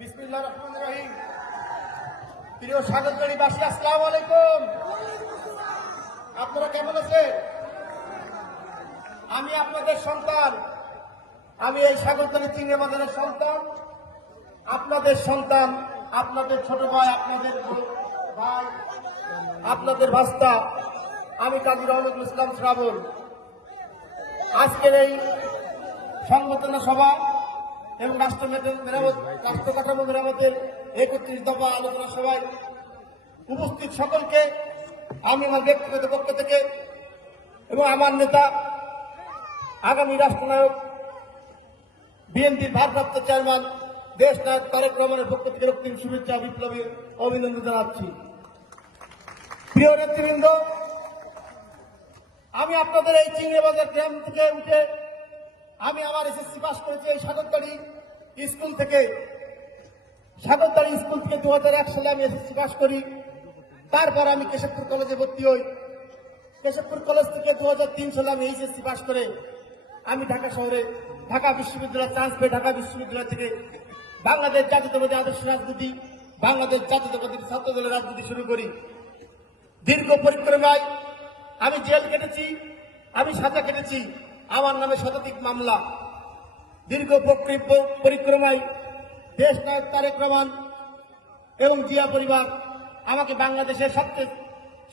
বিসমিল্লাহির রহমানির রহিম। প্রিয় সাগরতলীবাসী, আসসালামু আলাইকুম। আপনারা কেমন আছেন? আমি আপনাদের সন্তান, আমি এই সাগরতলী চিংড়ি বাজারের সন্তান, আপনাদের সন্তান, আপনাদের ছোট ভাই, আপনাদের ভাই, আপনাদের ভাস্তা, আমি কাজী রহমতুল ইসলাম শ্রাবণ। আজকের এই সংবর্ধনা সভা এবং রাষ্ট্র কাঠামো মেরামতের 31 দফা আলোচনা সভায় উপস্থিত সকলকে আমি আমার ব্যক্তিগত পক্ষ থেকে এবং আমার নেতা আগামী রাষ্ট্রনায়ক বিএনপির ভারপ্রাপ্ত চেয়ারম্যান দেশ নায়ক তারেক রহমানের পক্ষ থেকে রক্তিম শুভেচ্ছা বিপ্লবী অভিনন্দন জানাচ্ছি। প্রিয় নেতৃবৃন্দ, আমি আপনাদের এই চিংড়িবাজার গ্রাম থেকে উঠে আমি আমার এসএসসি পাস করেছি এই সাগরতলী স্কুল থেকে। সাগরতলী স্কুল থেকে 2001 সালে আমি এসএসসি পাস করি। তারপর আমি কেশবপুর কলেজে ভর্তি হই। কেশবপুর কলেজ থেকে 2003 সালে আমি এইচএসসি পাস করে আমি ঢাকা শহরে ঢাকা বিশ্ববিদ্যালয়ে চান্স পেয়ে ঢাকা বিশ্ববিদ্যালয় থেকে বাংলাদেশ জাতীয়তাবাদী আদর্শ রাজনীতি, বাংলাদেশ জাতীয়তাবাদী ছাত্র দলের রাজনীতি শুরু করি। দীর্ঘ পরিক্রমায় আমি জেল কেটেছি, আমি সাজা কেটেছি, আমার নামে শতাধিক মামলা। দীর্ঘ পরিক্রমায় দেশ নায়ক তারেক রহমান এবং জিয়া পরিবার আমাকে বাংলাদেশের সবচেয়ে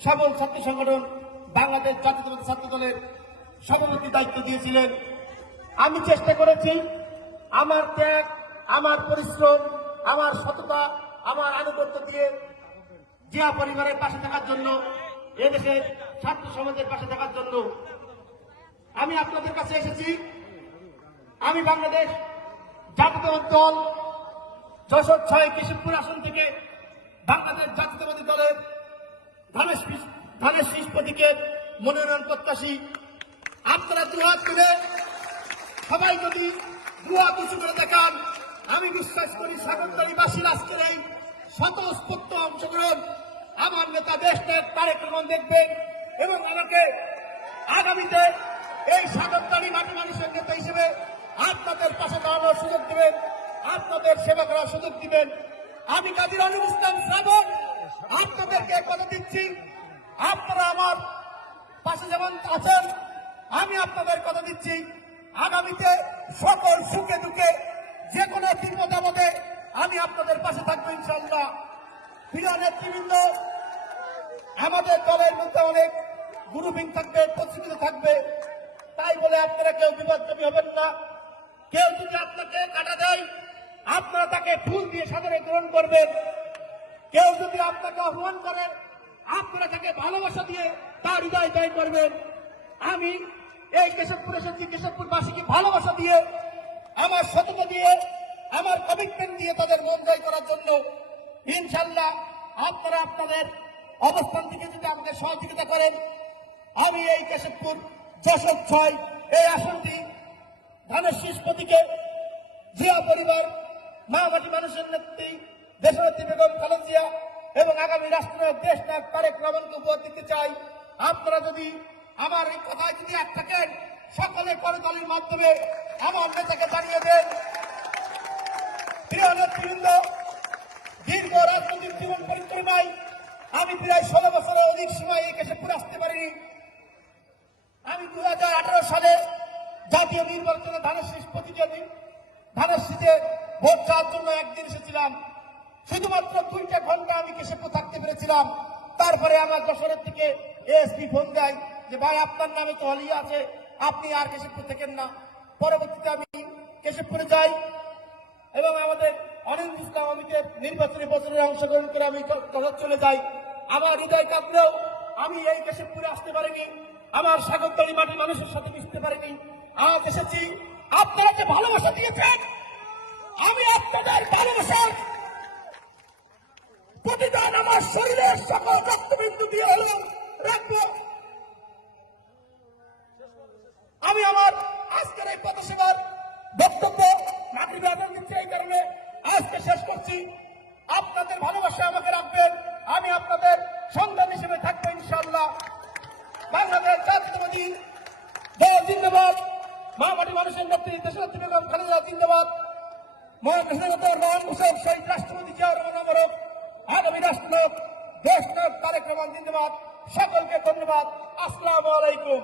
সবল ছাত্র সংগঠন বাংলাদেশ জাতীয়তাবাদী ছাত্র দলের সভাপতি দায়িত্ব দিয়েছিলেন। আমি চেষ্টা করেছি আমার ত্যাগ, আমার পরিশ্রম, আমার সততা, আমার আনুগত্য দিয়ে জিয়া পরিবারের পাশে থাকার জন্য, এদেশের ছাত্র সমাজের পাশে থাকার জন্য। আমি আপনাদের কাছে এসেছি। আমি বাংলাদেশ জাতীয়তাবাদী দল যশোর 6 কেশবপুর আসন থেকে বাংলাদেশ জাতীয়তাবাদী দলের ধানের শীষ প্রতীকের মনোনয়ন প্রত্যাশী। আপনারা দুহাত তুলে সবাই যদি দুহাত উঁচু করে দেখান, আমি বিশ্বাস করি সাগরতলীবাসীর আজকের এই স্বতঃস্ফূর্ত অংশগ্রহণ আমার নেতা দেশ নায়ক তারেক রহমান দেখবেন এবং আমাকে আগামীতে এই সাগরতলী মাটি মানুষের নেতা হিসেবে আপনাদের পাশে দাঁড়ানোর সুযোগ দিবেন, আপনাদের সেবা করার সুযোগ দিবেন। আমি কাজী রহমতুল ইসলাম শ্রাবণ আপনাদেরকে কথা দিচ্ছি, আপনারা আমার পাশে যেমন আছেন, আমি আপনাদের কথা দিচ্ছি আগামীতে সকল সুখে দুঃখে যে কোনো বিপদে আমি আপনাদের পাশে থাকবো ইনশাআল্লাহ। প্রিয় নেতৃবৃন্দ, আমাদের দলের মধ্যে অনেক গ্রুপিং থাকবে, প্রতিষ্ঠিত থাকবে, তাই বলে আপনারা কেউ বিপদগামী হবেন না। কেউ যদি আপনাকে কাটা দেয়, আপনারা তাকে ফুল দিয়ে সাদরে গ্রহণ করবেন। কেউ যদি আপনাকে অপমান করে, আপনারা তাকে ভালোবাসা দিয়ে তার হৃদয় জয় করবেন। আমি এই কেশবপুর এসেছি কেশবপুরবাসীকে ভালোবাসা দিয়ে, আমার সততা দিয়ে, আমার কমিটমেন্ট দিয়ে তাদের মন জয় করার জন্য। ইনশাআল্লাহ আপনারা আপনাদের অবস্থান থেকে যদি আমাকে সহযোগিতা করেন, আমি এই কেশবপুর যশোর 6 এই আসনটি ধানের শীষ প্রতীকে জিয়া পরিবার, মা মাটি মানুষের নেত্রী দেশনেত্রী বেগম খালেদা জিয়া এবং আগামী রাষ্ট্রনায়ক দেশ নায়ক তারেক রহমানকে উপহার দিতে চাই। আপনারা যদি আমার এই কথায় যদি এক থাকেন, সকলে করতালির মাধ্যমে আমার নেতাকে জানিয়ে দেন। প্রিয় নেতৃবৃন্দ, দীর্ঘ রাজনৈতিক জীবন পরিক্রমায় আমি প্রায় 16 বছরের অধিক সময় এই কেশবপুর আসতে পারিনি। আমি 2018 সালে জাতীয় নির্বাচনে ধানের শীষে ভোট চাওয়ার জন্য একদিন এসেছিলাম। শুধুমাত্র 2টা ঘন্টা আমি কেশবপুর থাকতে পেরেছিলাম। তারপরে আমার যশোরের থেকে এএসপি ফোন দেয় যে ভাই, আপনার নামে তো হলিয়া আছে, আপনি আর কেশবপুর থাকেন না। পরবর্তীতে আমি কেশবপুরে যাই এবং আমাদের অনিন্দ ইসলাম আমিকে নির্বাচনী বছরে অংশগ্রহণ করে আমি চলে যাই। আমার হৃদয় কাঁপলেও আমি এই কেশবপুরে আসতে পারিনি, আমার সাগরতলী মাটি মানুষের সাথে মিশতে পারিনি। আজ এসেছি, আপনারা যে ভালোবাসা দিয়েছেন, আমি আপনাদের ভালোবাসার প্রতিদান আমার শরীরের সকল রক্তবিন্দু দিয়ে হলেও রাখবো। আমি আমার আজকের এই পথসেবার বক্তব্য মাতৃভাষা দিচ্ছি, এই কারণে আজকে শেষ করছি। আপনাদের ভালোবাসা আমাকে রাখবেন, আমি আপনাদের সন্তান হিসেবে থাকবো ইনশাআল্লাহ। বাংলাদেশ জাতীয়তাবাদী দল জিন্দাবাদ, মা মাটি মানুষের নেত্রী দেশনেত্রী বেগম খালেদা জিন্দাবাদ। মহান মুসলিম শহীদ রাষ্ট্রপতি জিয়াউর রহমান অমরক, আগামী রাষ্ট্রনায়ক দেশনায়ক তারেক রহমান জিন্দাবাদ। সকলকে ধন্যবাদ। আসসালামু আলাইকুম।